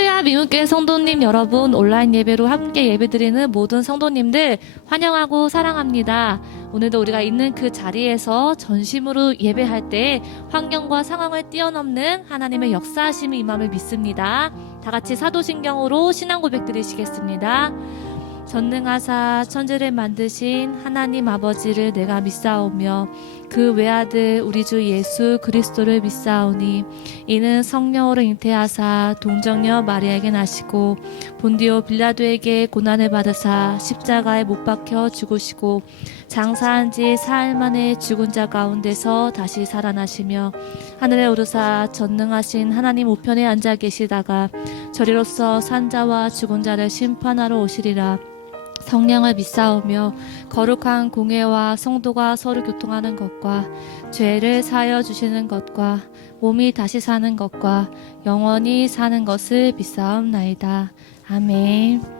할렐루야, 미문교회 성도님 여러분, 온라인 예배로 함께 예배드리는 모든 성도님들 환영하고 사랑합니다. 오늘도 우리가 있는 그 자리에서 전심으로 예배할 때 환경과 상황을 뛰어넘는 하나님의 역사하심이 임함을 믿습니다. 다 같이 사도신경으로 신앙 고백 드리시겠습니다. 전능하사 천지를 만드신 하나님 아버지를 내가 믿사오며 그 외아들 우리 주 예수 그리스도를 믿사오니 이는 성령으로 잉태하사 동정녀 마리아에게 나시고 본디오 빌라도에게 고난을 받으사 십자가에 못 박혀 죽으시고 장사한 지 사흘 만에 죽은 자 가운데서 다시 살아나시며 하늘에 오르사 전능하신 하나님 우편에 앉아 계시다가 저리로서 산자와 죽은 자를 심판하러 오시리라. 성령을 믿사오며 거룩한 공회와 성도가 서로 교통하는 것과 죄를 사하여 주시는 것과 몸이 다시 사는 것과 영원히 사는 것을 믿사옵나이다. 아멘.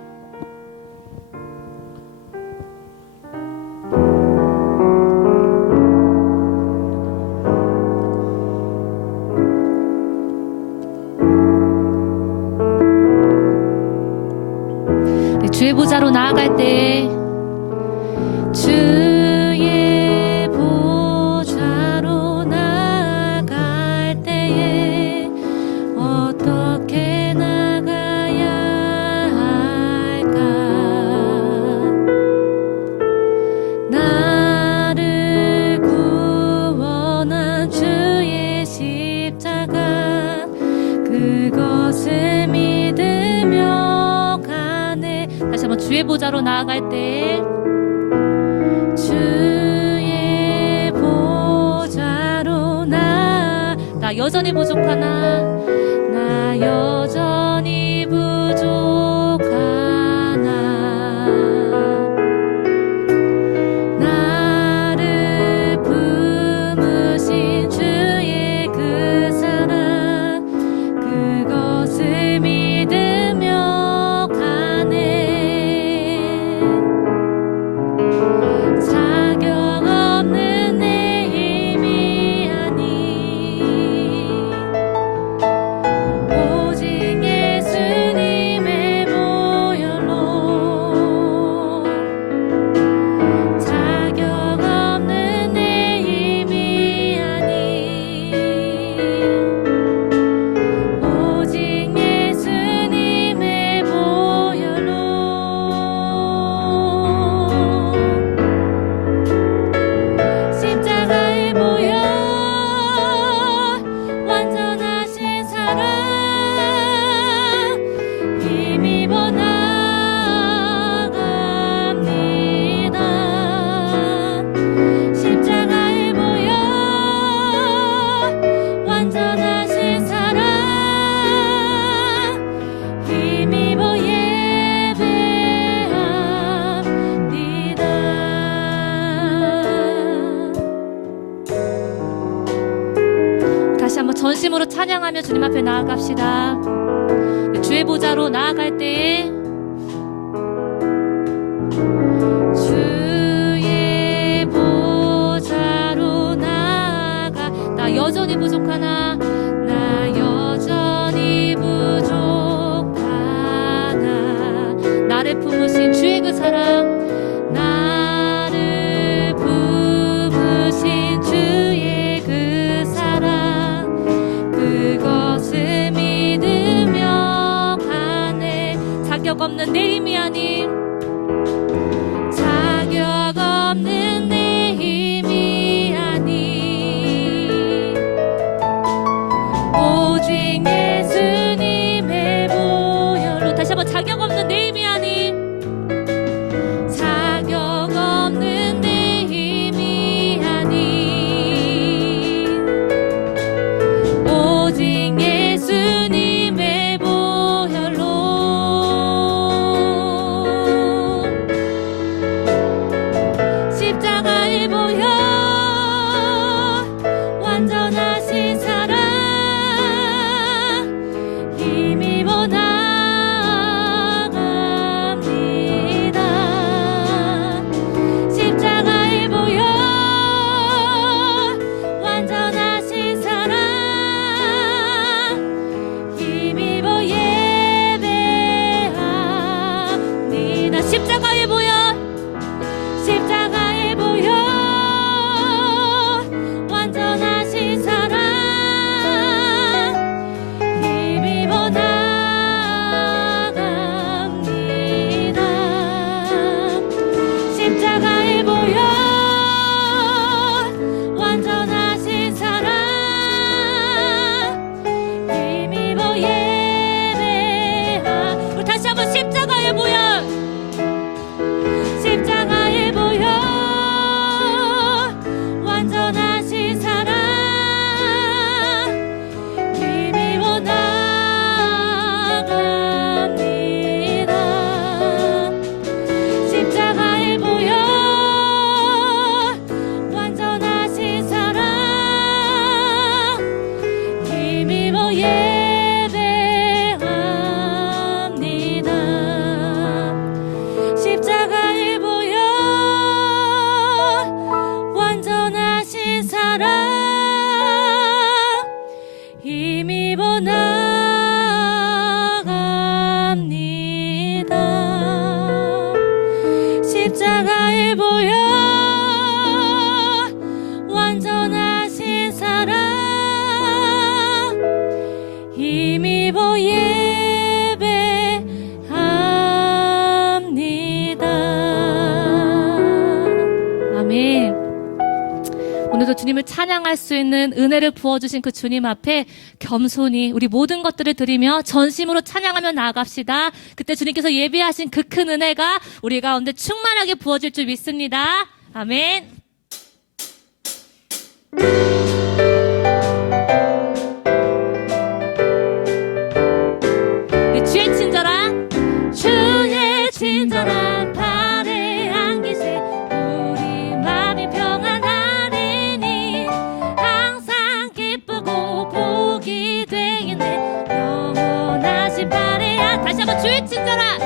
주의 보좌로 나아갈 때 주의 보좌로 나아갈 때에 어떻게 나가야 할까? 나를 구원한 주의 십자가 그것을 믿으며 다시 한번 주의 보좌로 나아갈 때 주의 보좌로 나 여전히 부족하나 나 여전히 부족하나 나를 품으신 주의 그 사랑 그것을 믿으며 가네. 자격 없는 내 힘이 아니 오직 예수님의 보혈로 자격 없는 내 힘이 아니 오직 예수님의 보혈로 십자가의 보혈 완전하신 사랑 힘입어 나갑니다. 십자가의 보혈 완전하신 사랑 힘입어 예배합니다. 다시 한번 전심으로 찬양하며 주님 앞에 나아갑시다. 주의 보좌로 나아갈 때에 주의 보좌로 나아가 나 여전히 부족하나 나 여전히 부족하나 나를 품으신 주의 그 사랑 나를 품으신 주의 그 사랑 그것을 믿으며 가네. 자격 없는 내 힘이 아닌 자격 없는 내 힘이 아닌 오직 예수님의 보혈로 다시 한번 자격 없는 내 힘이 아닌 자격 없는 내 힘이 아닌 오직 예수님의 보혈로 십자가의 보혈 완전하신 사랑 힘입어 나갑니다. 십자가에 보여 완전하신 사랑 힘입어 예배합니다. 아멘. 오늘도 주님을 찬양할 수 있는 은혜를 부어주신 그 주님 앞에 겸손히 우리 모든 것들을 드리며 전심으로 찬양하며 나아갑시다. 그때 주님께서 예비하신 그 큰 은혜가 우리 가운데 충만하게 부어질 줄 믿습니다. 아멘. 주의 친절한 발에 안기세 우리 마음이 평안하리니 항상 기쁘고 복이 되겠네. 영원하신 발에 다시 한번 주의 친절한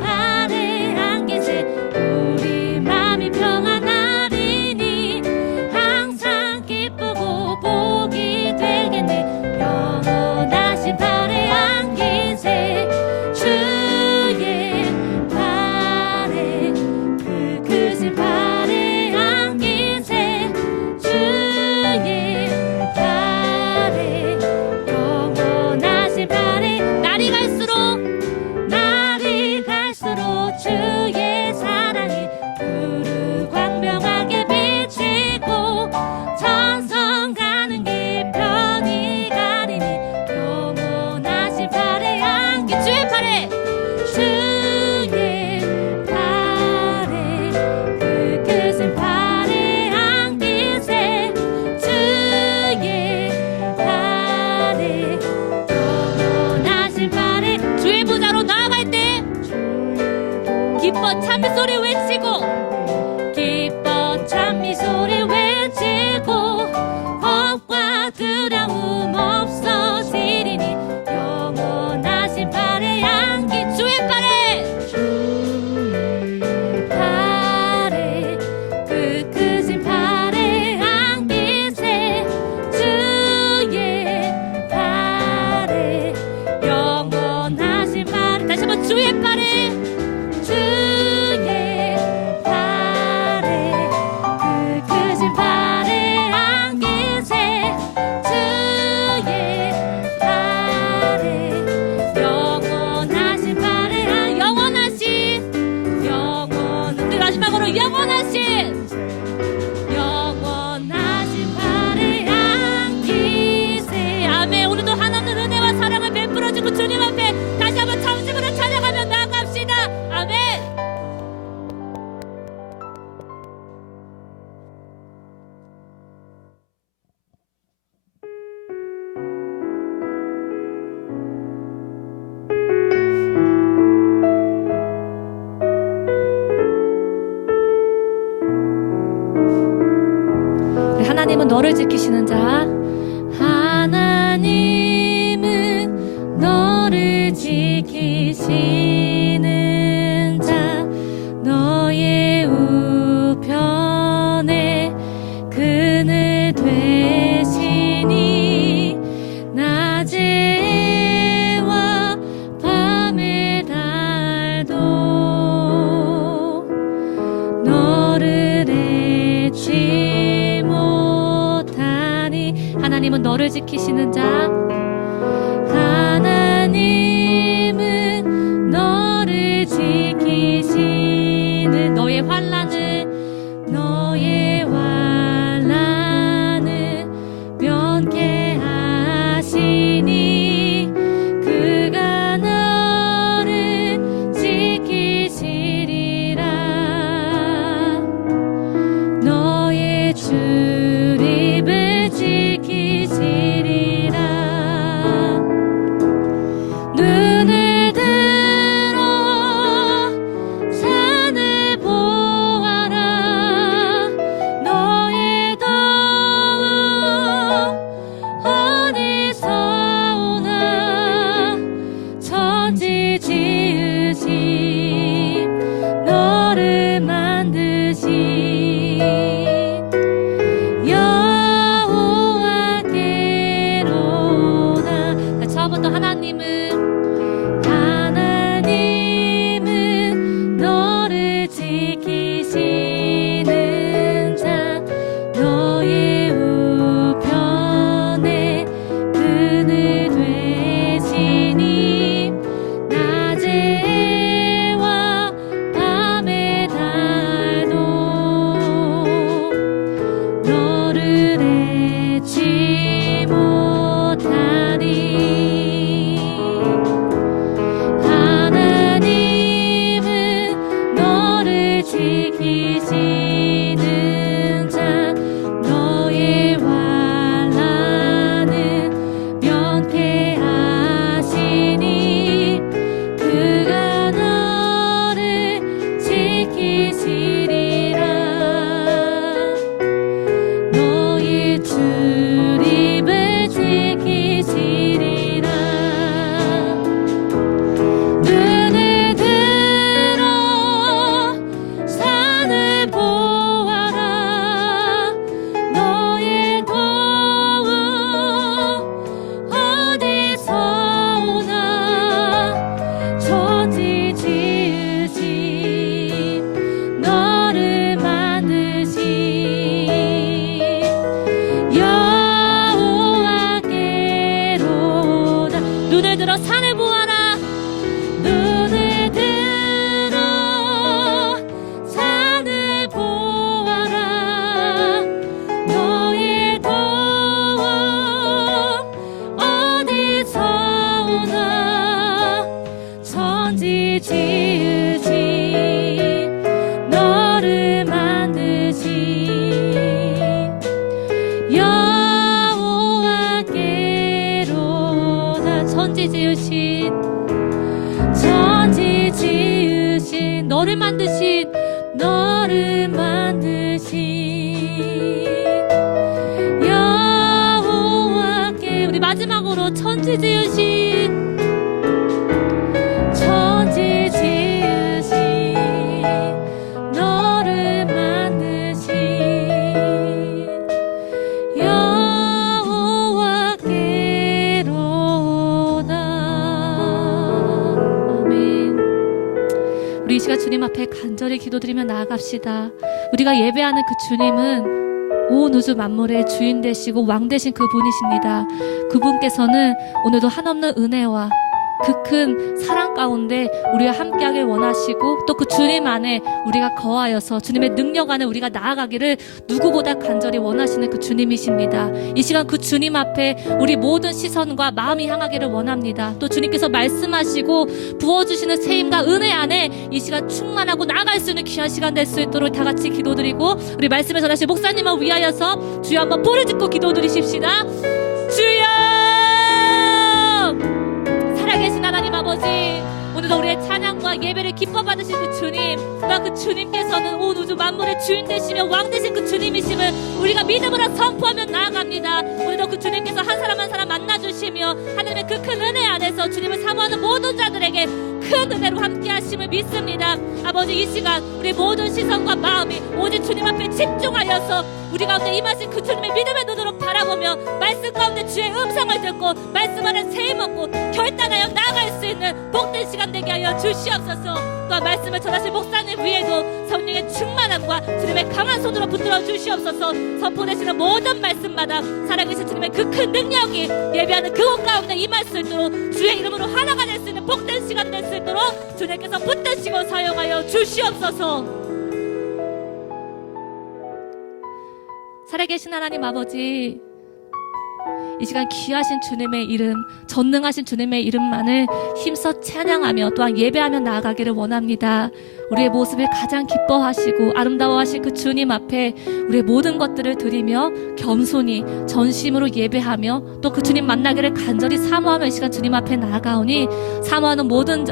발에 안기세 우리 마음이 평안하리니 항상 기쁘고 복이 되겠네. 영원하신 발에 안기세 주의 발에 그 크신 발에 안기세 주의 발에 영원하신 발에 날이 갈수록 주의 사랑이 두루 광명하게 비치고 천성 가는 길 편히 가리니 영원하신 발에 안기 주의 발에 그 크신 발에 안기세 주의 발에 영원하신 발에 주의 보좌로 나아갈 때 기뻐 찬미 소리 외치고 기뻐 찬미 소리 외치고 겁과 두려움 없어지리니 영원하신 발에 안기 주의 발에 그 크신 발에 안기세 주의 발에 영원하신 발에 다시 한번 주의 발에 그 크신 발에 안기세 주의 발에 영원하신 발에 우리 마지막으로 영원하신 발에 안기세. 아멘. 오늘도 하나님 은혜와 사랑을 베풀어주고 주님 앞에 다시 한번 참심으로 찬양하며 나아갑시다. 아멘. 하나님은 너를 지키시는 자. 하나님은 너를 지키시는 자. 너의 우편에 그늘 되시니 낮에와 밤의 달도 너를 잊지 못하니. 하나님은 너를 지키시는 자. 하나님은 너를 지키시는 너의 환난을 면케하시니 그가 너를 지키시리라. 너의 출입을 지키시리라. 눈을 들어 산을 보아라. 눈을 들어 산을 보아라. 너의 도움 어디서 오나. 천지 지으신 너를 만드신 여호와께로다. 천지 지으신 너를 만드신 여호와께. 우리 마지막으로 천지 지으신 너를 만드신 여호와께로다. 아멘. 우리 이 시간 주님 앞에 간절히 기도드리며 나아갑시다. 우리가 예배하는 그 주님은 온 우주 만물의 주인 되시고 왕 되신 그분이십니다. 그분께서는 오늘도 한없는 은혜와 그 큰 사랑 가운데 우리와 함께하길 원하시고, 또 그 주님 안에 우리가 거하여서 주님의 능력 안에 우리가 나아가기를 누구보다 간절히 원하시는 그 주님이십니다. 이 시간 그 주님 앞에 우리 모든 시선과 마음이 향하기를 원합니다. 또 주님께서 말씀하시고 부어주시는 세임과 은혜 안에 이 시간 충만하고 나아갈 수 있는 귀한 시간 될 수 있도록 다 같이 기도드리고, 우리 말씀을 전하신 목사님을 위하여서 주여 한번 볼을 짚고 기도드리십시다. 주여! 살아계신 하나님 아버지, 오늘도 우리의 찬양과 예배를 기뻐 받으신 그 주님, 그 주님께서는 온 우주 만물의 주인 되시며 왕 되신 그 주님이심을 우리가 믿음으로 선포하며 나아갑니다. 오늘도 그 주님께서 한 사람 한 사람 만나주시며 하나님의 그 큰 은혜 안에서 주님을 사모하는 모든 자들에게 큰 은혜로 함께 하심을 믿습니다. 아버지, 이 시간 우리 모든 시선과 마음이 오직 주님 앞에 집중하여서 우리 가운데 임하신 그 주님의 믿음의 눈으로 바라보며 말씀 가운데 주의 음성을 듣고 말씀 안에 세임 얻고 결단하여 나아갈 수 있는 복된 시간 되게 하여 주시옵소서. 또한 말씀을 전하실 목사님 위에도 성령의 충만함과 주님의 강한 손으로 붙들어 주시옵소서. 선포되시는 모든 말씀마다 살아계신 주님의 그 큰 능력이 예배하는 그곳 가운데 임할 수 있도록 주의 이름으로 하나가 될 수 있는 복된 시간 될 수 있도록 주님께서 붙드시고 사용하여 주시옵소서. 살아계신 하나님 아버지, 이 시간 귀하신 주님의 이름, 전능하신 주님의 이름만을 힘써 찬양하며 또한 예배하며 나아가기를 원합니다. 우리의 모습을 가장 기뻐하시고 아름다워하신 그 주님 앞에 우리의 모든 것들을 드리며 겸손히 전심으로 예배하며 또 그 주님 만나기를 간절히 사모하며 이 시간 주님 앞에 나아가오니, 사모하는 모든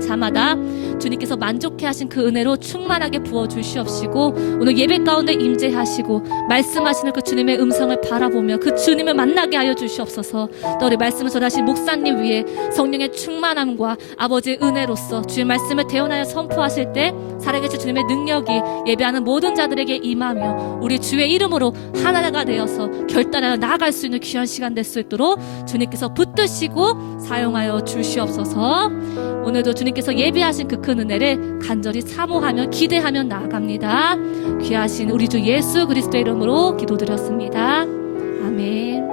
자마다 주님께서 만족해 하신 그 은혜로 충만하게 부어주시옵시고, 오늘 예배 가운데 임재하시고 말씀하시는 그 주님의 음성을 바라보며 그 주님을 만나게 하여 주시옵소서. 또 우리 말씀을 전하신 목사님 위에 성령의 충만함과 아버지의 은혜로서 주의 말씀을 대언하여 선포하실 때 살아계신 주님의 능력이 예배하는 모든 자들에게 임하며 우리 주의 이름으로 하나가 되어서 결단하여 나아갈 수 있는 귀한 시간 될 수 있도록 주님께서 붙드시고 사용하여 주시옵소서. 오늘도 주님께서 예배하신 그 큰 은혜를 간절히 사모하며 기대하며 나아갑니다. 귀하신 우리 주 예수 그리스도의 이름으로 기도드렸습니다. 아멘.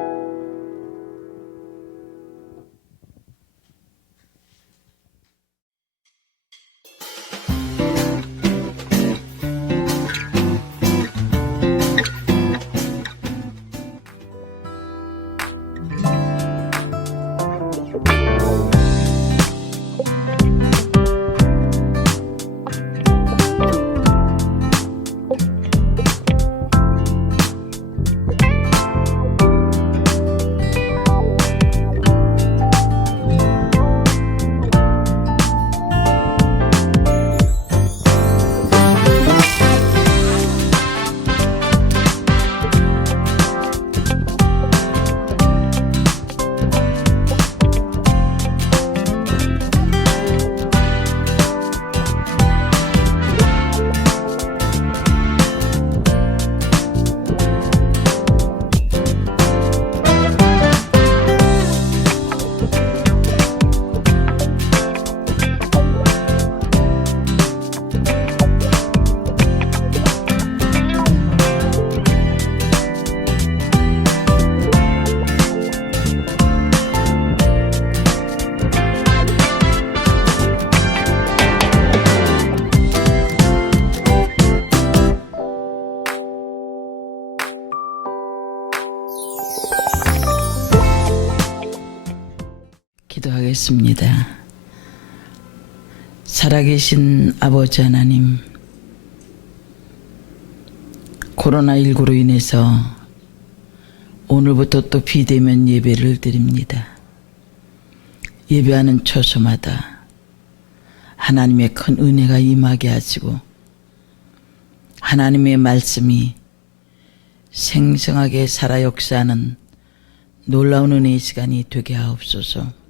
기도하겠습니다. 살아계신 아버지 하나님, 코로나19로 인해서 오늘부터 또 비대면 예배를 드립니다. 예배하는 처소마다 하나님의 큰 은혜가 임하게 하시고 하나님의 말씀이 생생하게 살아 역사하는 놀라운 은혜의 시간이 되게 하옵소서.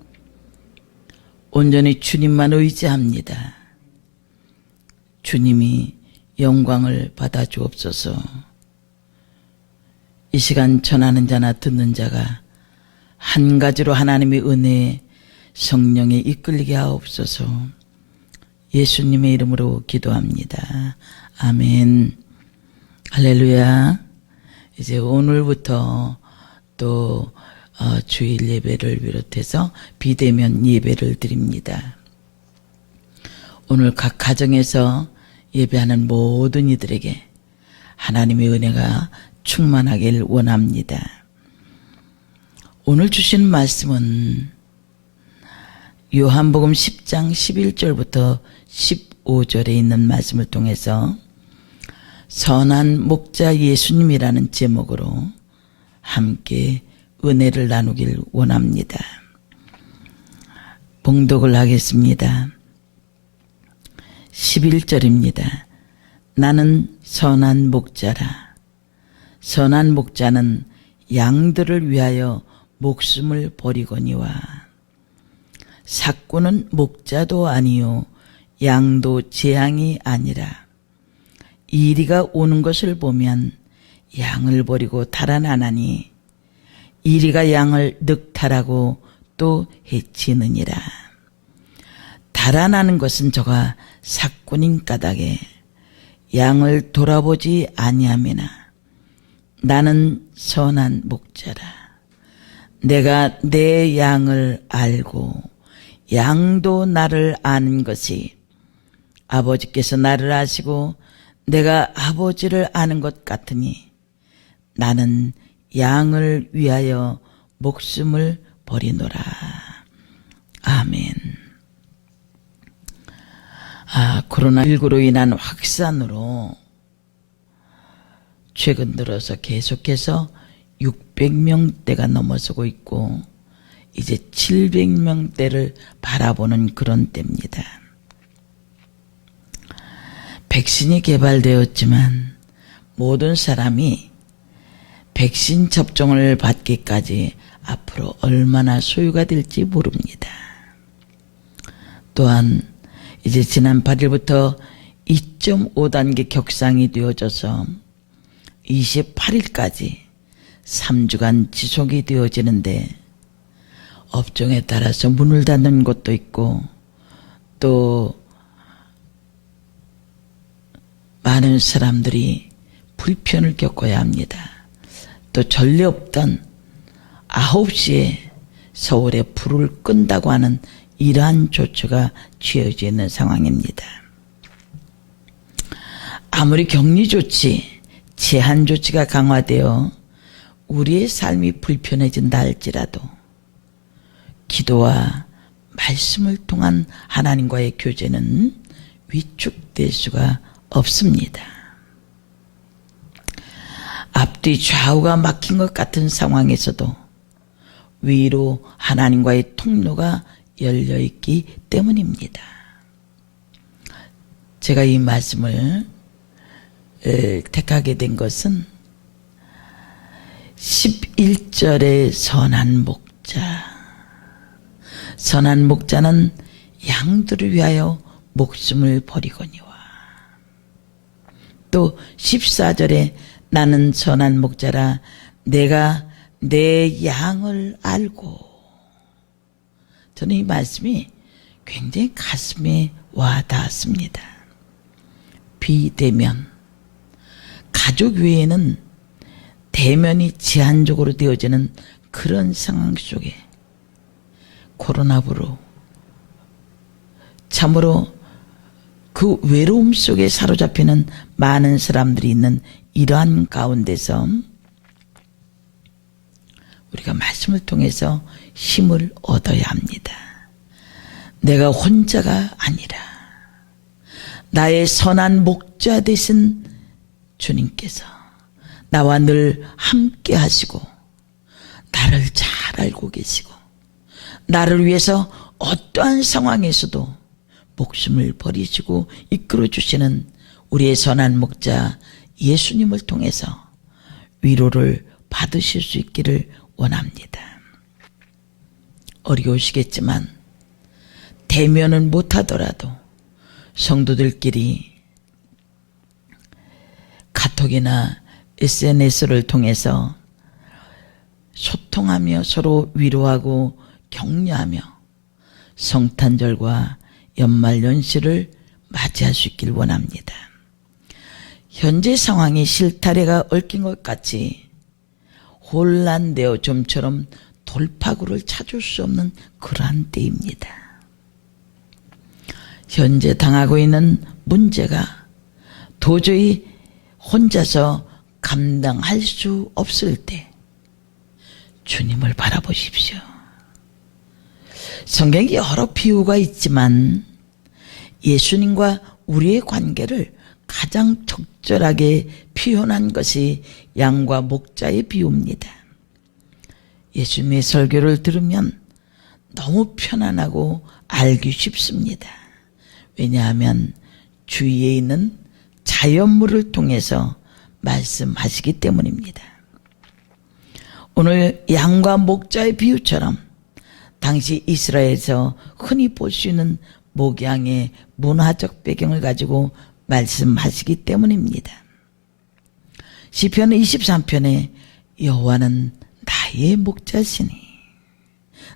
온전히 주님만 의지합니다. 주님이 영광을 받아 주옵소서. 이 시간 전하는 자나 듣는 자가 한 가지로 하나님의 은혜에 성령에 이끌리게 하옵소서. 예수님의 이름으로 기도합니다. 아멘. 할렐루야. 이제 오늘부터 또 주일 예배를 비롯해서 비대면 예배를 드립니다. 오늘 각 가정에서 예배하는 모든 이들에게 하나님의 은혜가 충만하길 원합니다. 오늘 주신 말씀은 요한복음 10장 11절부터 15절에 있는 말씀을 통해서 선한 목자 예수님이라는 제목으로 함께 은혜를 나누길 원합니다. 봉독을 하겠습니다. 11절입니다. 나는 선한 목자라. 선한 목자는 양들을 위하여 목숨을 버리거니와 삭구는 목자도 아니요 양도 재앙이 아니라 이리가 오는 것을 보면 양을 버리고 달아나나니 이리가 양을 늑탈하고 또 해치느니라. 달아나는 것은 저가 삭군인 까닭에 양을 돌아보지 아니하매나 나는 선한 목자라. 내가 내 양을 알고 양도 나를 아는 것이 아버지께서 나를 아시고 내가 아버지를 아는 것 같으니 나는 양을 위하여 목숨을 버리노라. 아멘. 코로나19로 인한 확산으로 최근 들어서 계속해서 600명대가 넘어서고 있고 이제 700명대를 바라보는 그런 때입니다. 백신이 개발되었지만 모든 사람이 백신 접종을 받기까지 앞으로 얼마나 소요가 될지 모릅니다. 또한 이제 지난 8일부터 2.5단계 격상이 되어져서 28일까지 3주간 지속이 되어지는데 업종에 따라서 문을 닫는 곳도 있고 또 많은 사람들이 불편을 겪어야 합니다. 또 전례 없던 9시에 서울에 불을 끈다고 하는 이러한 조처가 취해져 있는 상황입니다. 아무리 격리 조치, 제한 조치가 강화되어 우리의 삶이 불편해진다 할지라도 기도와 말씀을 통한 하나님과의 교제는 위축될 수가 없습니다. 앞뒤 좌우가 막힌 것 같은 상황에서도 위로 하나님과의 통로가 열려있기 때문입니다. 제가 이 말씀을 택하게 된 것은 11절의 선한 목자. 선한 목자는 양들을 위하여 목숨을 버리거니와 또 14절에 나는 선한 목자라 내가 내 양을 알고. 저는 이 말씀이 굉장히 가슴에 와 닿았습니다. 비대면, 가족 외에는 대면이 제한적으로 되어지는 그런 상황 속에 코로나로 참으로 그 외로움 속에 사로잡히는 많은 사람들이 있는 이러한 가운데서 우리가 말씀을 통해서 힘을 얻어야 합니다. 내가 혼자가 아니라 나의 선한 목자 되신 주님께서 나와 늘 함께 하시고 나를 잘 알고 계시고 나를 위해서 어떠한 상황에서도 목숨을 버리시고 이끌어 주시는 우리의 선한 목자 예수님을 통해서 위로를 받으실 수 있기를 원합니다. 어려우시겠지만 대면은 못하더라도 성도들끼리 카톡이나 SNS를 통해서 소통하며 서로 위로하고 격려하며 성탄절과 연말연시를 맞이할 수 있길 원합니다. 현재 상황이 실타래가 얽힌 것 같이 혼란되어 좀처럼 돌파구를 찾을 수 없는 그러한 때입니다. 현재 당하고 있는 문제가 도저히 혼자서 감당할 수 없을 때 주님을 바라보십시오. 성경에 여러 비유가 있지만 예수님과 우리의 관계를 가장 적절하게 표현한 것이 양과 목자의 비유입니다. 예수님의 설교를 들으면 너무 편안하고 알기 쉽습니다. 왜냐하면 주위에 있는 자연물을 통해서 말씀하시기 때문입니다. 오늘 양과 목자의 비유처럼 당시 이스라엘에서 흔히 볼 수 있는 목양의 문화적 배경을 가지고 말씀하시기 때문입니다. 시편 23편에 여호와는 나의 목자시니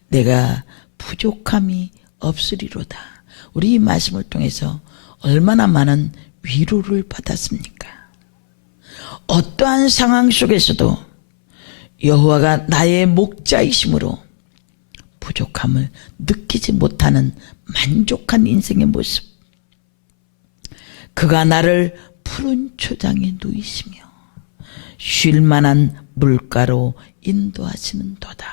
내가 부족함이 없으리로다. 우리 이 말씀을 통해서 얼마나 많은 위로를 받았습니까? 어떠한 상황 속에서도 여호와가 나의 목자이심으로 부족함을 느끼지 못하는 만족한 인생의 모습. 그가 나를 푸른 초장에 누이시며 쉴 만한 물가로 인도하시는 도다.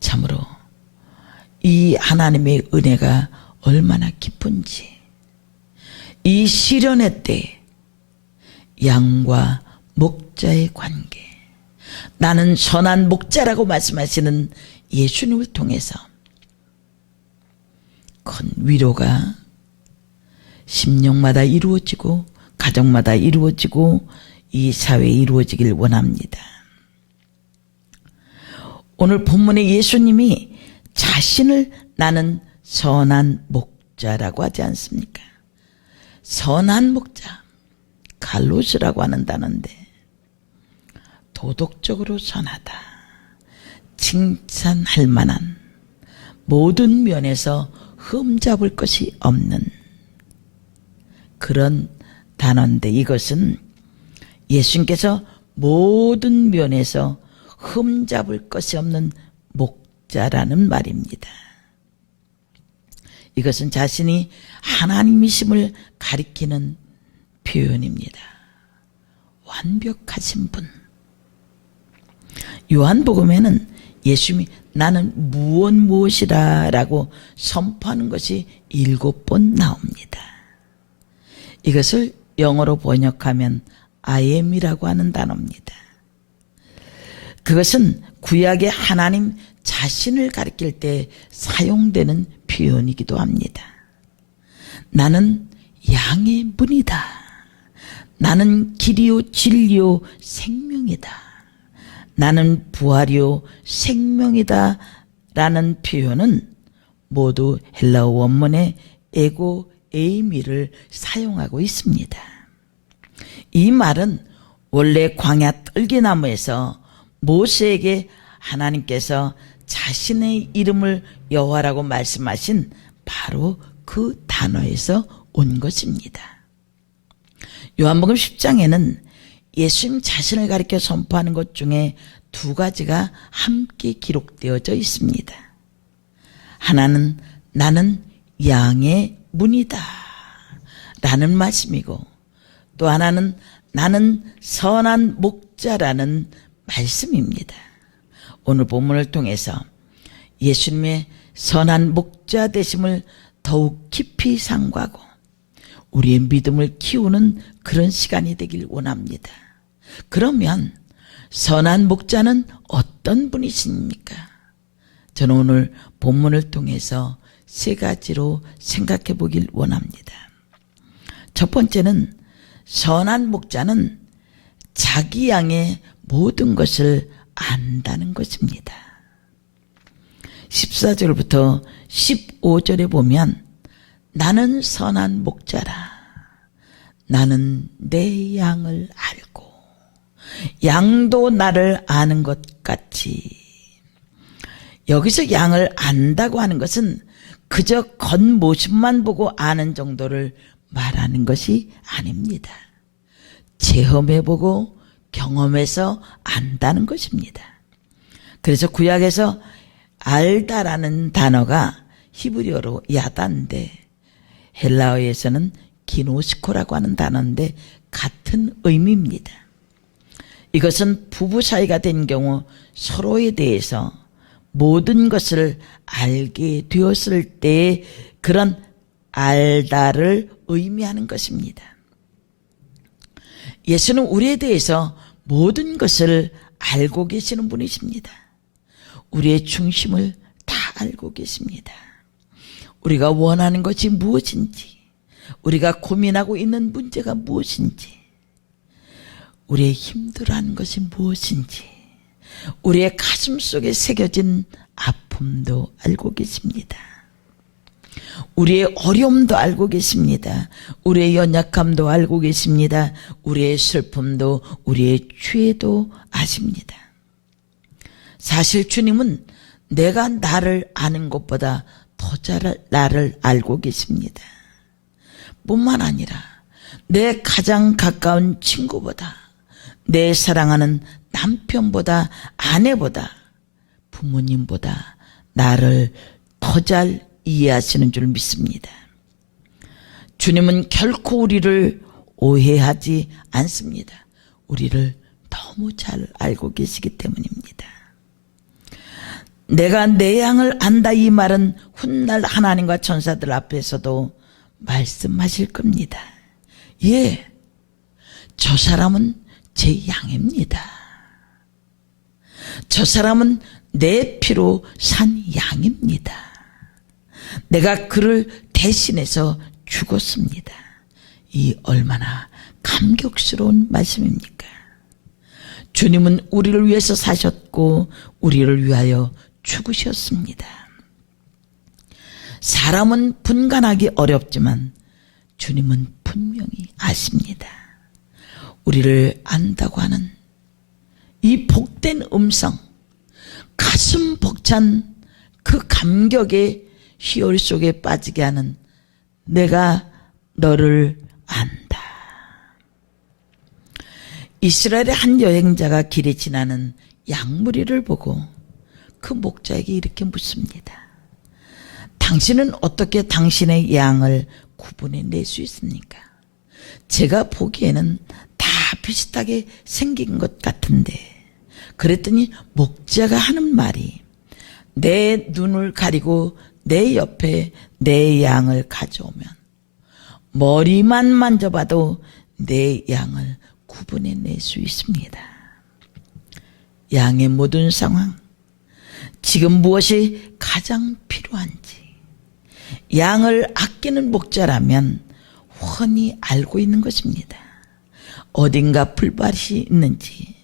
참으로 이 하나님의 은혜가 얼마나 깊은지, 이 시련의 때 양과 목자의 관계, 나는 선한 목자라고 말씀하시는 예수님을 통해서 큰 위로가 심령마다 이루어지고 가정마다 이루어지고 이 사회에 이루어지길 원합니다. 오늘 본문에 예수님이 자신을 나는 선한 목자라고 하지 않습니까? 선한 목자, 갈로스라고 하는 단어인데 도덕적으로 선하다, 칭찬할 만한, 모든 면에서 흠잡을 것이 없는 그런 단어인데, 이것은 예수님께서 모든 면에서 흠잡을 것이 없는 목자라는 말입니다. 이것은 자신이 하나님이심을 가리키는 표현입니다. 완벽하신 분. 요한복음에는 예수님이 나는 무엇이라 라고 선포하는 것이 7번 나옵니다. 이것을 영어로 번역하면 I am이라고 하는 단어입니다. 그것은 구약의 하나님 자신을 가리킬 때 사용되는 표현이기도 합니다. 나는 양의 문이다. 나는 길이요 진리요 생명이다. 나는 부활이요 생명이다 라는 표현은 모두 헬라어 원문의 에고 에이미를 사용하고 있습니다. 이 말은 원래 광야 떨기나무에서 모세에게 하나님께서 자신의 이름을 여호와라고 말씀하신 바로 그 단어에서 온 것입니다. 요한복음 10장에는 예수님 자신을 가리켜 선포하는 것 중에 2가지가 함께 기록되어져 있습니다. 하나는 나는 양의 문이다 라는 말씀이고, 또 하나는 나는 선한 목자라는 말씀입니다. 오늘 본문을 통해서 예수님의 선한 목자 되심을 더욱 깊이 상고하고 우리의 믿음을 키우는 그런 시간이 되길 원합니다. 그러면 선한 목자는 어떤 분이십니까? 저는 오늘 본문을 통해서 세 가지로 생각해 보길 원합니다. 첫 번째는 선한 목자는 자기 양의 모든 것을 안다는 것입니다. 14절부터 15절에 보면 나는 선한 목자라. 나는 내 양을 알고 양도 나를 아는 것 같이. 여기서 양을 안다고 하는 것은 그저 겉모습만 보고 아는 정도를 말하는 것이 아닙니다. 체험해보고 경험해서 안다는 것입니다. 그래서 구약에서 알다라는 단어가 히브리어로 야다인데 헬라어에서는 기노스코라고 하는 단어인데 같은 의미입니다. 이것은 부부 사이가 된 경우 서로에 대해서 모든 것을 알게 되었을 때의 그런 알다를 의미하는 것입니다. 예수는 우리에 대해서 모든 것을 알고 계시는 분이십니다. 우리의 중심을 다 알고 계십니다. 우리가 원하는 것이 무엇인지, 우리가 고민하고 있는 문제가 무엇인지, 우리의 힘들어하는 것이 무엇인지, 우리의 가슴 속에 새겨진 아픔도 알고 계십니다. 우리의 어려움도 알고 계십니다. 우리의 연약함도 알고 계십니다. 우리의 슬픔도 우리의 죄도 아십니다. 사실 주님은 내가 나를 아는 것보다 더 잘 나를 알고 계십니다. 뿐만 아니라 내 가장 가까운 친구보다, 내 사랑하는 남편보다, 아내보다, 부모님보다 나를 더 잘 이해하시는 줄 믿습니다. 주님은 결코 우리를 오해하지 않습니다. 우리를 너무 잘 알고 계시기 때문입니다. 내가 내 양을 안다, 이 말은 훗날 하나님과 천사들 앞에서도 말씀하실 겁니다. 예, 저 사람은 제 양입니다. 저 사람은 내 피로 산 양입니다. 내가 그를 대신해서 죽었습니다. 이 얼마나 감격스러운 말씀입니까? 주님은 우리를 위해서 사셨고 우리를 위하여 죽으셨습니다. 사람은 분간하기 어렵지만 주님은 분명히 아십니다. 우리를 안다고 하는 이 복된 음성, 가슴 벅찬 그 감격의 희열 속에 빠지게 하는 내가 너를 안다. 이스라엘의 한 여행자가 길에 지나는 양무리를 보고 그 목자에게 이렇게 묻습니다. 당신은 어떻게 당신의 양을 구분해 낼 수 있습니까? 제가 보기에는 다 비슷하게 생긴 것 같은데. 그랬더니 목자가 하는 말이, 내 눈을 가리고 내 옆에 내 양을 가져오면 머리만 만져봐도 내 양을 구분해 낼 수 있습니다. 양의 모든 상황, 지금 무엇이 가장 필요한지 양을 아끼는 목자라면 훤히 알고 있는 것입니다. 어딘가 풀밭이 있는지,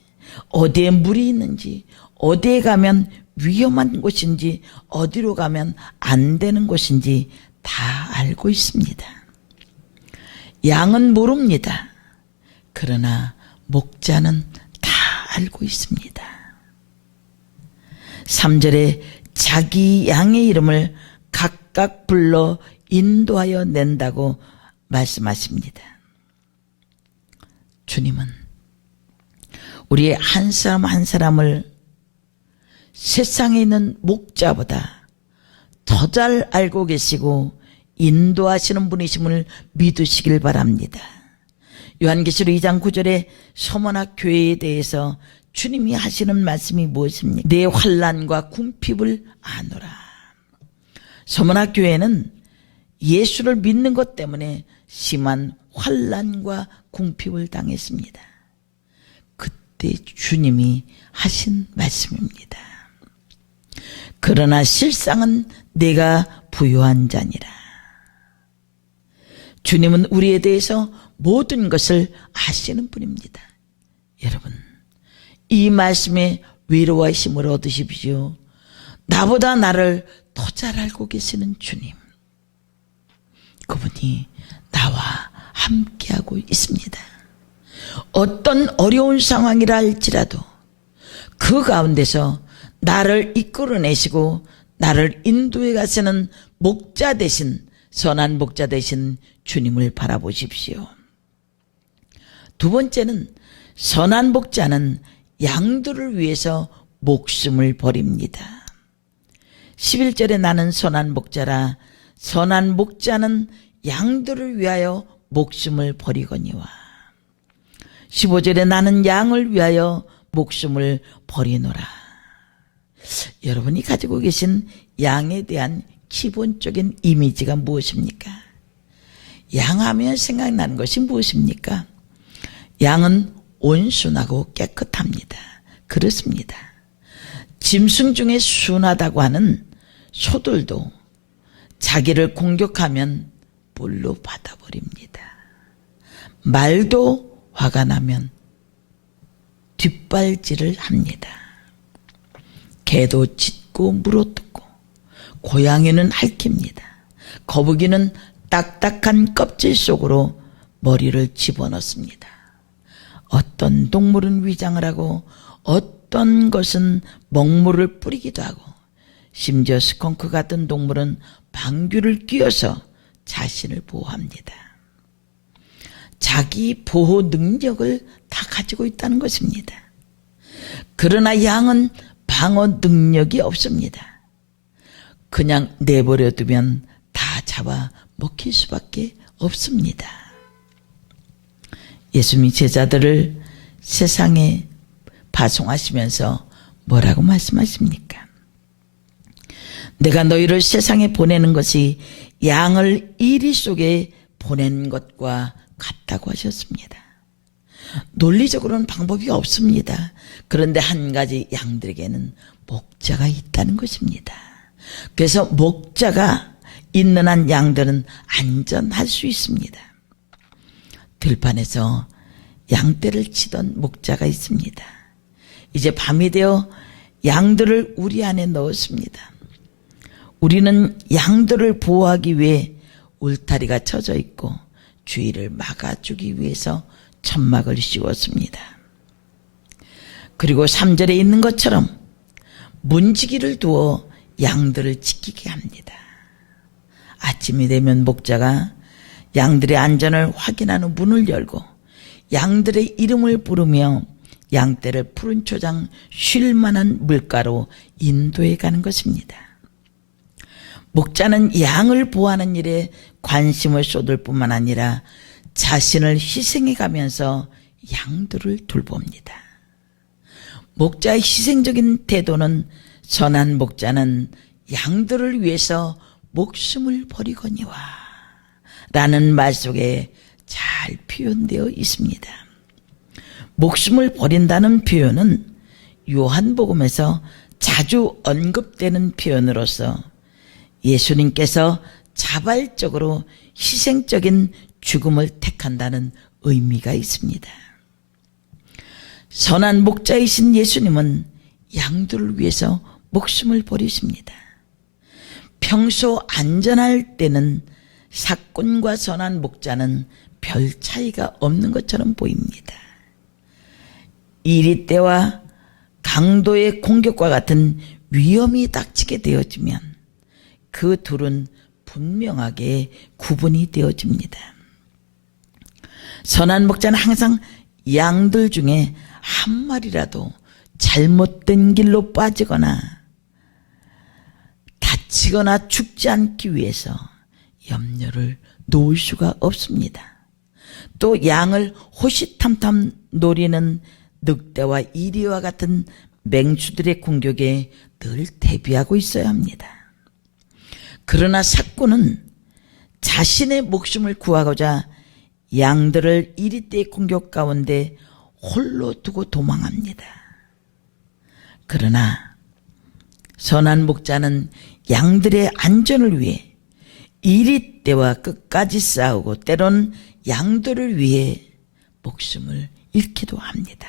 어디에 물이 있는지, 어디에 가면 위험한 곳인지, 어디로 가면 안 되는 곳인지 다 알고 있습니다. 양은 모릅니다. 그러나 목자는 다 알고 있습니다. 3절에 자기 양의 이름을 각각 불러 인도하여 낸다고 말씀하십니다. 주님은 우리의 한 사람 한 사람을 세상에 있는 목자보다 더 잘 알고 계시고 인도하시는 분이심을 믿으시길 바랍니다. 요한계시록 2장 9절에 서머나 교회에 대해서 주님이 하시는 말씀이 무엇입니까? 내 환난과 궁핍을 아노라. 서문학교회는 예수를 믿는 것 때문에 심한 환난과 궁핍을 당했습니다. 그때 주님이 하신 말씀입니다. 그러나 실상은 내가 부요한 자니라. 주님은 우리에 대해서 모든 것을 아시는 분입니다. 여러분, 이 말씀에 위로와 힘을 얻으십시오. 나보다 나를 더 잘 알고 계시는 주님, 그분이 나와 함께하고 있습니다. 어떤 어려운 상황이라 할지라도 그 가운데서 나를 이끌어내시고 나를 인도해 가시는 목자 되신, 선한 목자 되신 주님을 바라보십시오. 두 번째는, 선한 목자는 양들을 위해서 목숨을 버립니다. 11절에 나는 선한 목자라, 선한 목자는 양들을 위하여 목숨을 버리거니와. 15절에 나는 양을 위하여 목숨을 버리노라. 여러분이 가지고 계신 양에 대한 기본적인 이미지가 무엇입니까? 양하면 생각나는 것이 무엇입니까? 양은 온순하고 깨끗합니다. 그렇습니다. 짐승 중에 순하다고 하는 소들도 자기를 공격하면 뿔로 받아버립니다. 말도 화가 나면 뒷발질을 합니다. 개도 짖고 물어뜯고, 고양이는 핥힙니다. 거북이는 딱딱한 껍질 속으로 머리를 집어넣습니다. 어떤 동물은 위장을 하고 어떤 것은 먹물을 뿌리기도 하고, 심지어 스컹크 같은 동물은 방귀를 뀌어서 자신을 보호합니다. 자기 보호 능력을 다 가지고 있다는 것입니다. 그러나 양은 방어 능력이 없습니다. 그냥 내버려 두면 다 잡아 먹힐 수밖에 없습니다. 예수님이 제자들을 세상에 파송하시면서 뭐라고 말씀하십니까? 내가 너희를 세상에 보내는 것이 양을 이리 속에 보낸 것과 같다고 하셨습니다. 논리적으로는 방법이 없습니다. 그런데 한 가지, 양들에게는 목자가 있다는 것입니다. 그래서 목자가 있는 한 양들은 안전할 수 있습니다. 들판에서 양떼를 치던 목자가 있습니다. 이제 밤이 되어 양들을 우리 안에 넣었습니다. 우리는 양들을 보호하기 위해 울타리가 쳐져 있고 주위를 막아주기 위해서 천막을 씌웠습니다. 그리고 3절에 있는 것처럼 문지기를 두어 양들을 지키게 합니다. 아침이 되면 목자가 양들의 안전을 확인한 후 문을 열고 양들의 이름을 부르며 양떼를 푸른 초장 쉴 만한 물가로 인도해 가는 것입니다. 목자는 양을 보호하는 일에 관심을 쏟을 뿐만 아니라 자신을 희생해 가면서 양들을 돌봅니다. 목자의 희생적인 태도는, 선한 목자는 양들을 위해서 목숨을 버리거니와 라는 말 속에 잘 표현되어 있습니다. 목숨을 버린다는 표현은 요한복음에서 자주 언급되는 표현으로서 예수님께서 자발적으로 희생적인 죽음을 택한다는 의미가 있습니다. 선한 목자이신 예수님은 양들을 위해서 목숨을 버리십니다. 평소 안전할 때는 사꾼과 선한 목자는 별 차이가 없는 것처럼 보입니다. 이리 때와 강도의 공격과 같은 위험이 닥치게 되어지면 그 둘은 분명하게 구분이 되어집니다. 선한 목자는 항상 양들 중에 한 마리라도 잘못된 길로 빠지거나 다치거나 죽지 않기 위해서 염려를 놓을 수가 없습니다. 또 양을 호시탐탐 노리는 늑대와 이리와 같은 맹수들의 공격에 늘 대비하고 있어야 합니다. 그러나 사꾼은 자신의 목숨을 구하고자 양들을 이리떼의 공격 가운데 홀로 두고 도망합니다. 그러나 선한 목자는 양들의 안전을 위해 이리떼와 끝까지 싸우고 때로는 양들을 위해 목숨을 잃기도 합니다.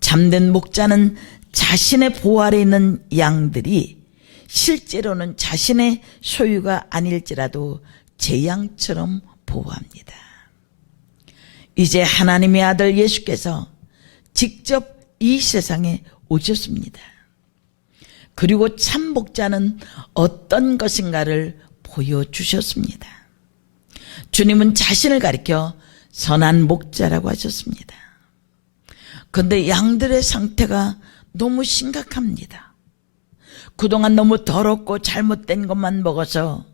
참된 목자는 자신의 보호 아래 있는 양들이 실제로는 자신의 소유가 아닐지라도 제 양처럼 보호합니다. 이제 하나님의 아들 예수께서 직접 이 세상에 오셨습니다. 그리고 참 목자는 어떤 것인가를 보여주셨습니다. 주님은 자신을 가리켜 선한 목자라고 하셨습니다. 그런데 양들의 상태가 너무 심각합니다. 그동안 너무 더럽고 잘못된 것만 먹어서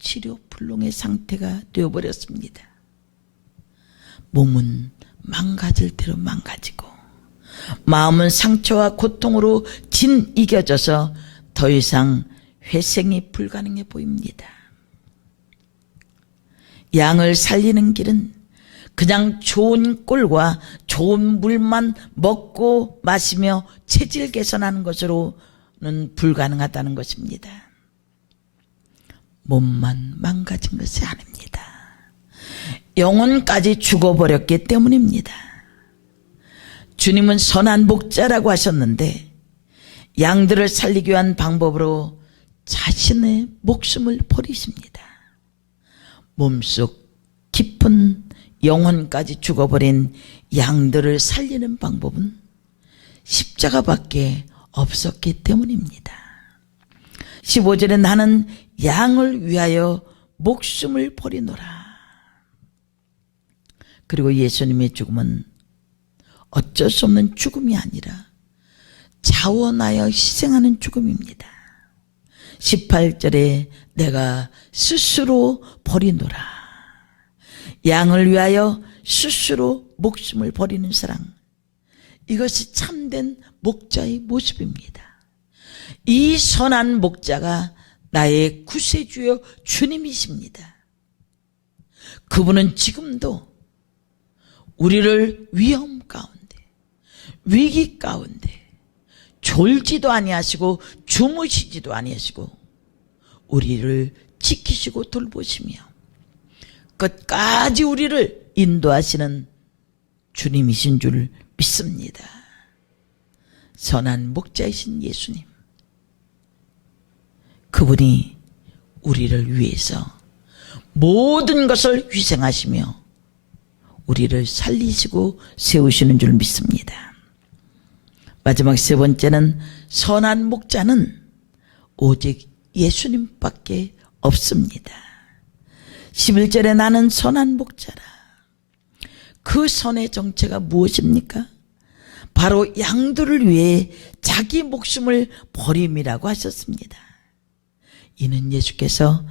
치료불능의 상태가 되어버렸습니다. 몸은 망가질 대로 망가지고 마음은 상처와 고통으로 진이겨져서 더 이상 회생이 불가능해 보입니다. 양을 살리는 길은 그냥 좋은 꼴과 좋은 물만 먹고 마시며 체질 개선하는 것으로는 불가능하다는 것입니다. 몸만 망가진 것이 아닙니다. 영혼까지 죽어버렸기 때문입니다. 주님은 선한 목자라고 하셨는데 양들을 살리기 위한 방법으로 자신의 목숨을 버리십니다. 몸속 깊은 영혼까지 죽어버린 양들을 살리는 방법은 십자가밖에 없었기 때문입니다. 15절에 나는 양을 위하여 목숨을 버리노라. 그리고 예수님의 죽음은 어쩔 수 없는 죽음이 아니라 자원하여 희생하는 죽음입니다. 18절에 내가 스스로 버리노라. 양을 위하여 스스로 목숨을 버리는 사랑, 이것이 참된 목자의 모습입니다. 이 선한 목자가 나의 구세주여 주님이십니다. 그분은 지금도 우리를 위험 가운데, 위기 가운데 졸지도 아니하시고 주무시지도 아니하시고 우리를 지키시고 돌보시며 끝까지 우리를 인도하시는 주님이신 줄 믿습니다. 선한 목자이신 예수님, 그분이 우리를 위해서 모든 것을 희생하시며 우리를 살리시고 세우시는 줄 믿습니다. 마지막 세 번째는 선한 목자는 오직 예수님밖에 없습니다. 11절에 나는 선한 목자라. 그 선의 정체가 무엇입니까? 바로 양들을 위해 자기 목숨을 버림이라고 하셨습니다. 이는 예수께서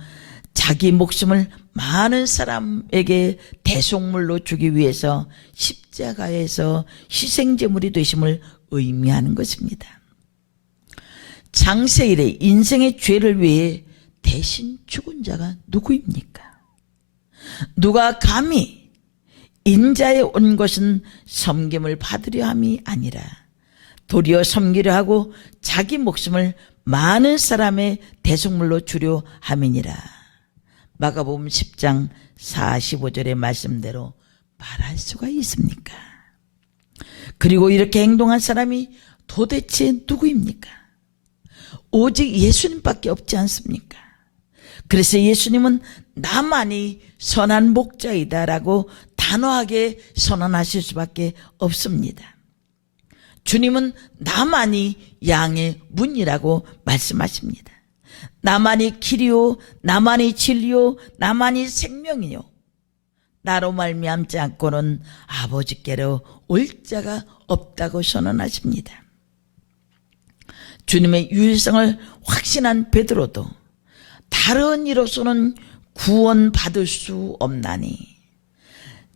자기 목숨을 많은 사람에게 대속물로 주기 위해서 십자가에서 희생제물이 되심을 의미하는 것입니다. 창세일에 인생의 죄를 위해 대신 죽은 자가 누구입니까? 누가 감히 인자에 온 것은 섬김을 받으려 함이 아니라 도리어 섬기려 하고 자기 목숨을 많은 사람의 대속물로 주려 함이니라. 마가복음 10장 45절의 말씀대로 말할 수가 있습니까? 그리고 이렇게 행동한 사람이 도대체 누구입니까? 오직 예수님밖에 없지 않습니까? 그래서 예수님은 나만이 선한 목자이다라고 단호하게 선언하실 수밖에 없습니다. 주님은 나만이 양의 문이라고 말씀하십니다. 나만이 길이요, 나만이 진리요, 나만이 생명이요. 나로 말미암지 않고는 아버지께로 올 자가 없다고 선언하십니다. 주님의 유일성을 확신한 베드로도 다른 이로서는 구원받을 수 없나니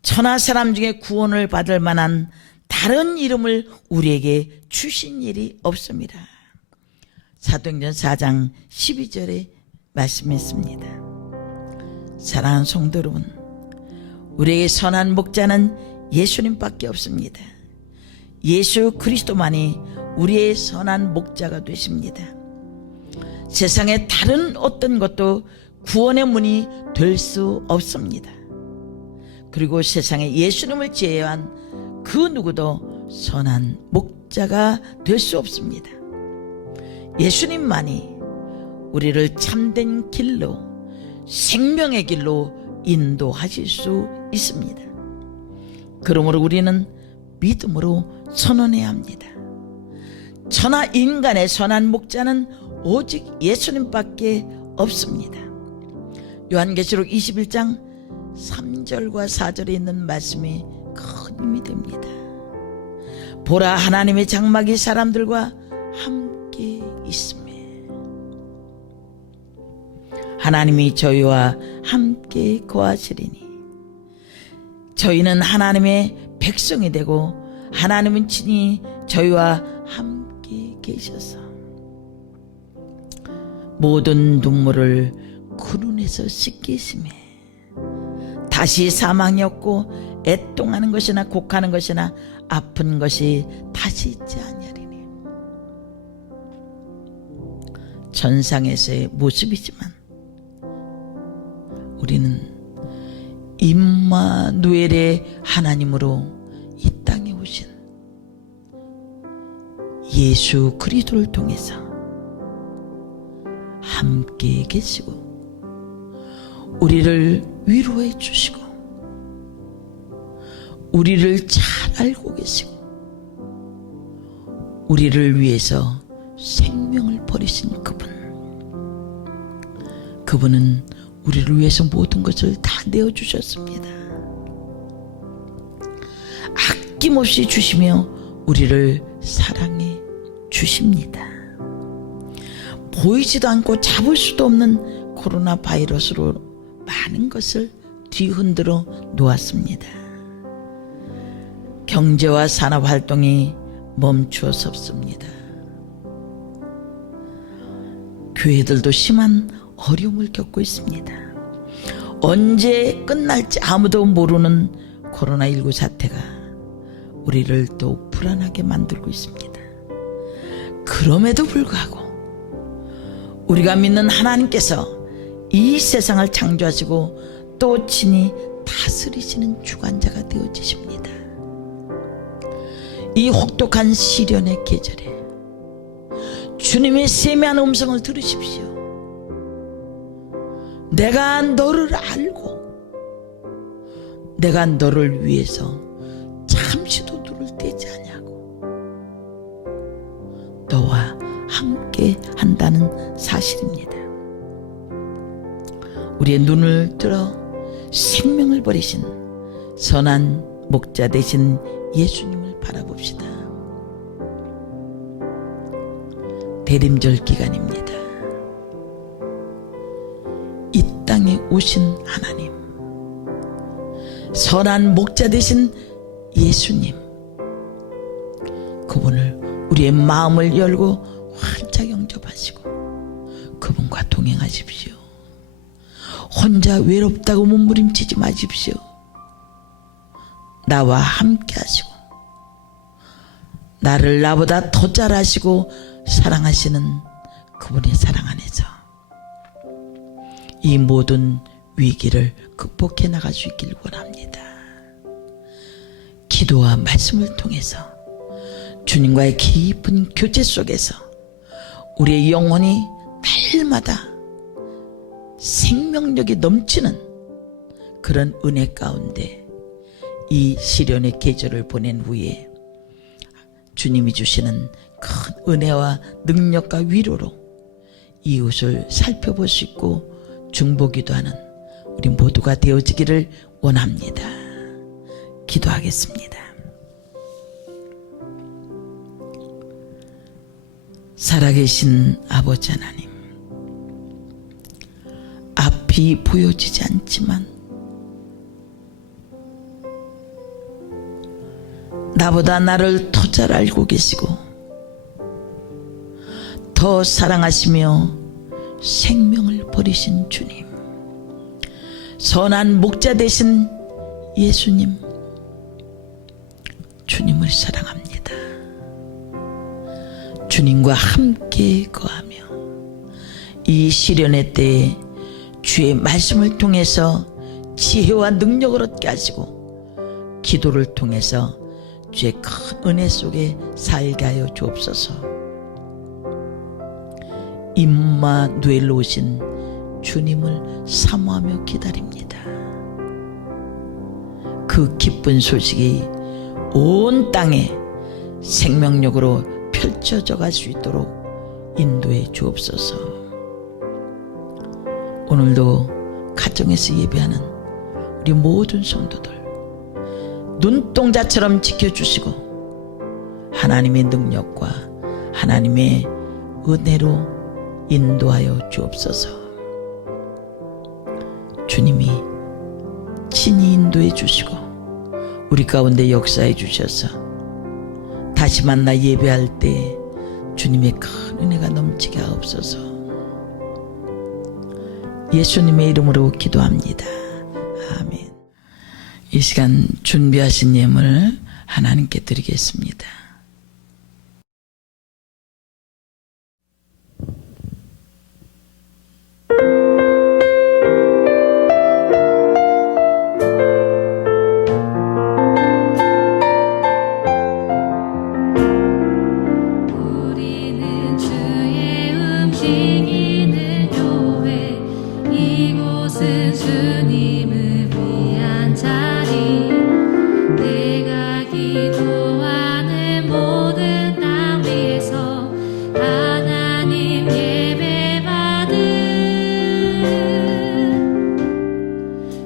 천하 사람 중에 구원을 받을 만한 다른 이름을 우리에게 주신 일이 없습니다. 사도행전 4장 12절에 말씀했습니다. 사랑하는 성도 여러분, 우리에게 선한 목자는 예수님밖에 없습니다. 예수 그리스도만이 우리의 선한 목자가 되십니다. 세상에 다른 어떤 것도 구원의 문이 될 수 없습니다. 그리고 세상에 예수님을 제외한 그 누구도 선한 목자가 될 수 없습니다. 예수님만이 우리를 참된 길로, 생명의 길로 인도하실 수 있습니다. 그러므로 우리는 믿음으로 선언해야 합니다. 천하 인간의 선한 목자는 오직 예수님밖에 없습니다. 요한계시록 21장 3절과 4절에 있는 말씀이 큰 힘이 됩니다. 보라, 하나님의 장막이 사람들과 함께 있으며 하나님이 저희와 함께 거하시리니 저희는 하나님의 백성이 되고 하나님은 친히 저희와 함께 계셔서 모든 눈물을 그 눈에서 씻기시며 다시 사망이 없고 애통하는 것이나 곡하는 것이나 아픈 것이 다시 있지 아니하리니. 전상에서의 모습이지만 우리는 임마누엘의 하나님으로 이 땅에 오신 예수 그리스도를 통해서 함께 계시고 우리를 위로해 주시고 우리를 잘 알고 계시고 우리를 위해서 생명을 버리신 그분은 우리를 위해서 모든 것을 다 내어주셨습니다. 아낌없이 주시며 우리를 사랑해 주십니다. 보이지도 않고 잡을 수도 없는 코로나 바이러스로 많은 것을 뒤흔들어 놓았습니다. 경제와 산업 활동이 멈추어 섰습니다. 교회들도 심한 어려움을 겪고 있습니다. 언제 끝날지 아무도 모르는 코로나19 사태가 우리를 또 불안하게 만들고 있습니다. 그럼에도 불구하고 우리가 믿는 하나님께서 이 세상을 창조하시고 또 친히 다스리시는 주관자가 되어지십니다. 이 혹독한 시련의 계절에 주님의 세미한 음성을 들으십시오. 내가 너를 알고 내가 너를 위해서 잠시도 눈을 떼지 아니하고 너와 함께 한다는 사실입니다. 우리의 눈을 들어 생명을 버리신 선한 목자 되신 예수님을 바라봅시다. 대림절 기간입니다. 이 땅에 오신 하나님, 선한 목자 되신 예수님, 그분을 우리의 마음을 열고 활짝 영접하시고 그분과 동행하십시오. 혼자 외롭다고 몸부림치지 마십시오. 나와 함께 하시고 나를 나보다 더 잘 아시고 사랑하시는 그분의 사랑 안에서 이 모든 위기를 극복해 나갈 수 있길 원합니다. 기도와 말씀을 통해서 주님과의 깊은 교제 속에서 우리의 영혼이 날마다 생명력이 넘치는 그런 은혜 가운데 이 시련의 계절을 보낸 후에 주님이 주시는 큰 은혜와 능력과 위로로 이웃을 살펴볼 수 있고 중보기도 하는 우리 모두가 되어지기를 원합니다. 기도하겠습니다. 살아계신 아버지 하나님, 앞이 보여지지 않지만 나보다 나를 더 잘 알고 계시고 더 사랑하시며 생명을 버리신 주님, 선한 목자 되신 예수님, 주님을 사랑합니다. 주님과 함께 거하며 이 시련의 때에 주의 말씀을 통해서 지혜와 능력을 얻게 하시고 기도를 통해서 주의 큰 은혜 속에 살게 하여 주옵소서. 임마누엘로 오신 주님을 사모하며 기다립니다. 그 기쁜 소식이 온 땅에 생명력으로 펼쳐져 갈 수 있도록 인도해 주옵소서. 오늘도 가정에서 예배하는 우리 모든 성도들 눈동자처럼 지켜주시고 하나님의 능력과 하나님의 은혜로 인도하여 주옵소서. 주님이 친히 인도해 주시고 우리 가운데 역사해 주셔서 다시 만나 예배할 때 주님의 큰 은혜가 넘치게 하옵소서. 예수님의 이름으로 기도합니다. 아멘. 이 시간 준비하신 예물 하나님께 드리겠습니다. 우리는 주의 움직이는 교회, 이곳은 주님을 위한 자리, 내가 기도하는 모든 땅 위에서 하나님 예배받은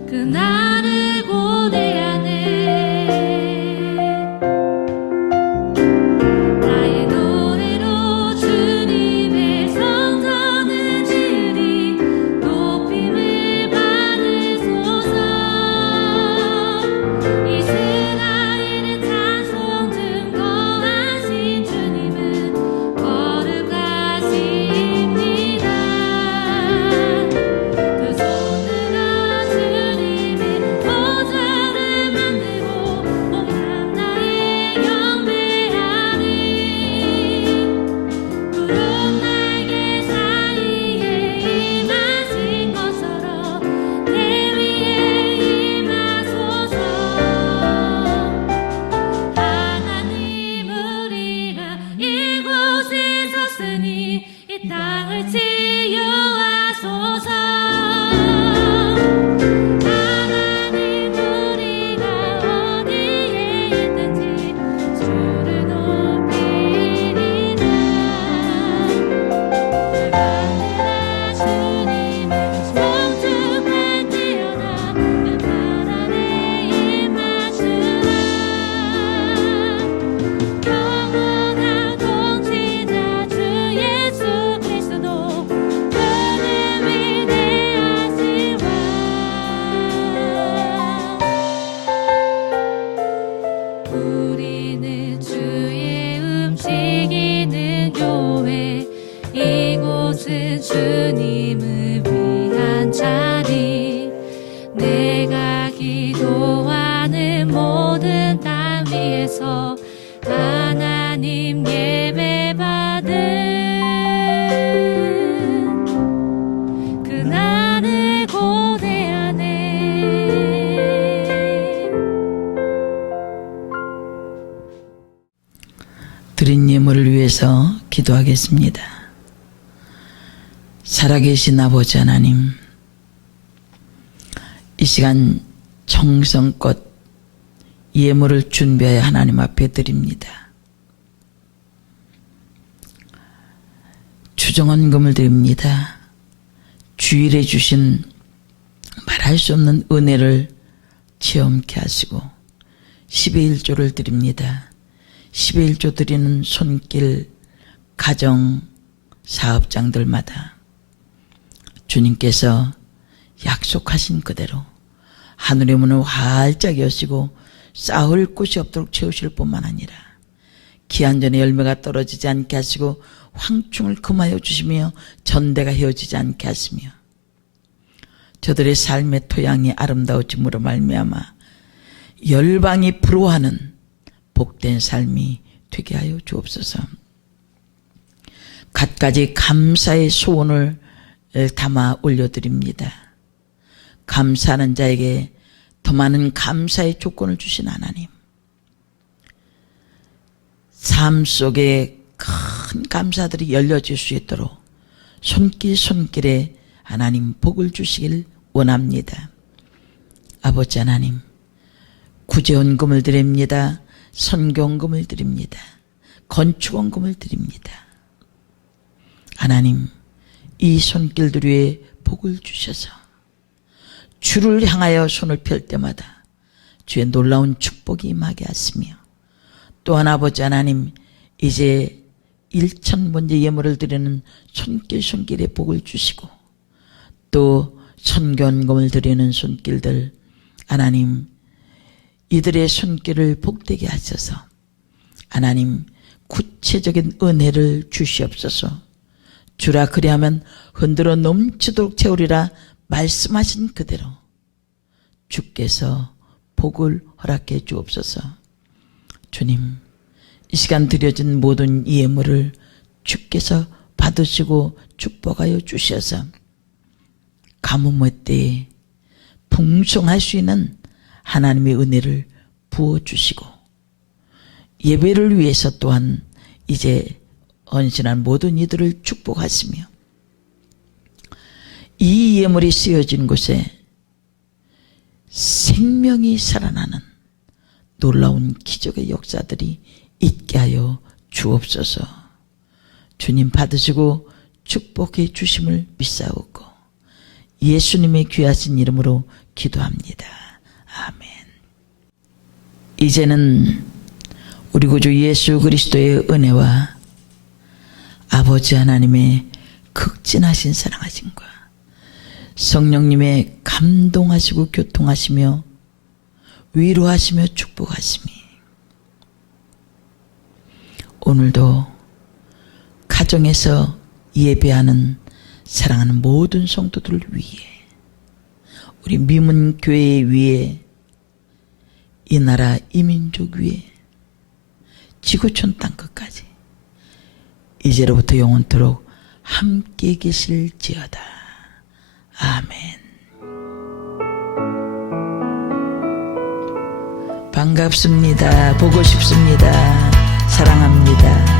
그날을 고대하네. 나의 노래로 주님의 성전을 지으리, 높임을 받으소서. 이스라엘의 찬송 증거하신 주님은 거룩하십니다. 그 손으로 주님의 보좌를 만들고 온 나라에 경배하리. 푸른 날개 사이에 임하신 것처럼 내 위에 임하소서. 하나님, 우리가 이곳에 섰으니 이 땅을 치유하소서. 하나님, 우리가 어디에 있든지 주를 높이리라. 주님을 송축할지어다. 그 나라에 임하시라. 영원한 통치자 주 예수 그리스도, 그는 위대하신 왕. 우리는 주의 움직이는 교회, 이곳은 주님을 위한 자리, 내가 기도하는 모든 땅 위에서 하나님 예배받은 그날을 고대하네. 드린 예물을 위해서 기도하겠습니다. 살아계신 아버지 하나님, 이 시간 정성껏 예물을 준비하여 하나님 앞에 드립니다. 주정헌금을 드립니다. 주일에 주신 말할 수 없는 은혜를 체험케 하시고 10의 1조를 드립니다. 10의 1조 드리는 손길, 가정, 사업장들마다 주님께서 약속하신 그대로 하늘의 문을 활짝 여시고 쌓을 곳이 없도록 채우실 뿐만 아니라 기한전에 열매가 떨어지지 않게 하시고 황충을 금하여 주시며 전대가 헤어지지 않게 하시며 저들의 삶의 토양이 아름다워짐으로 말미암아 열방이 부러워하는 복된 삶이 되게 하여 주옵소서. 갖가지 감사의 소원을 담아 올려드립니다. 감사하는 자에게 더 많은 감사의 조건을 주신 하나님, 삶 속에 큰 감사들이 열려질 수 있도록 손길에 하나님 복을 주시길 원합니다. 아버지 하나님, 구제원금을 드립니다. 선교원금을 드립니다. 건축원금을 드립니다. 하나님, 이 손길들 위에 복을 주셔서 주를 향하여 손을 펼 때마다 주의 놀라운 축복이 임하게 하시며, 또한 아버지 하나님, 이제 1,000번째 예물을 드리는 손길의 복을 주시고, 또 선견금을 드리는 손길들, 하나님 이들의 손길을 복되게 하셔서 하나님 구체적인 은혜를 주시옵소서. 주라 그리하면 흔들어 넘치도록 채우리라 말씀하신 그대로 주께서 복을 허락해 주옵소서. 주님, 이 시간 드려진 모든 예물을 주께서 받으시고 축복하여 주셔서 가뭄의 때에 풍성할 수 있는 하나님의 은혜를 부어주시고, 예배를 위해서 또한 이제 헌신한 모든 이들을 축복하시며, 이 예물이 쓰여진 곳에 생명이 살아나는 놀라운 기적의 역사들이 있게 하여 주옵소서. 주님 받으시고 축복해 주심을 믿사오고 예수님의 귀하신 이름으로 기도합니다. 아멘. 이제는 우리 구주 예수 그리스도의 은혜와 아버지 하나님의 극진하신 사랑하심과 성령님의 감동하시고 교통하시며 위로하시며 축복하심이 오늘도 가정에서 예배하는 사랑하는 모든 성도들을 위해, 우리 미문교회 위에, 이 나라 이민족 위에, 지구촌 땅끝까지 이제로부터 영원토록 함께 계실지어다. 아멘. 반갑습니다. 보고 싶습니다. 사랑합니다.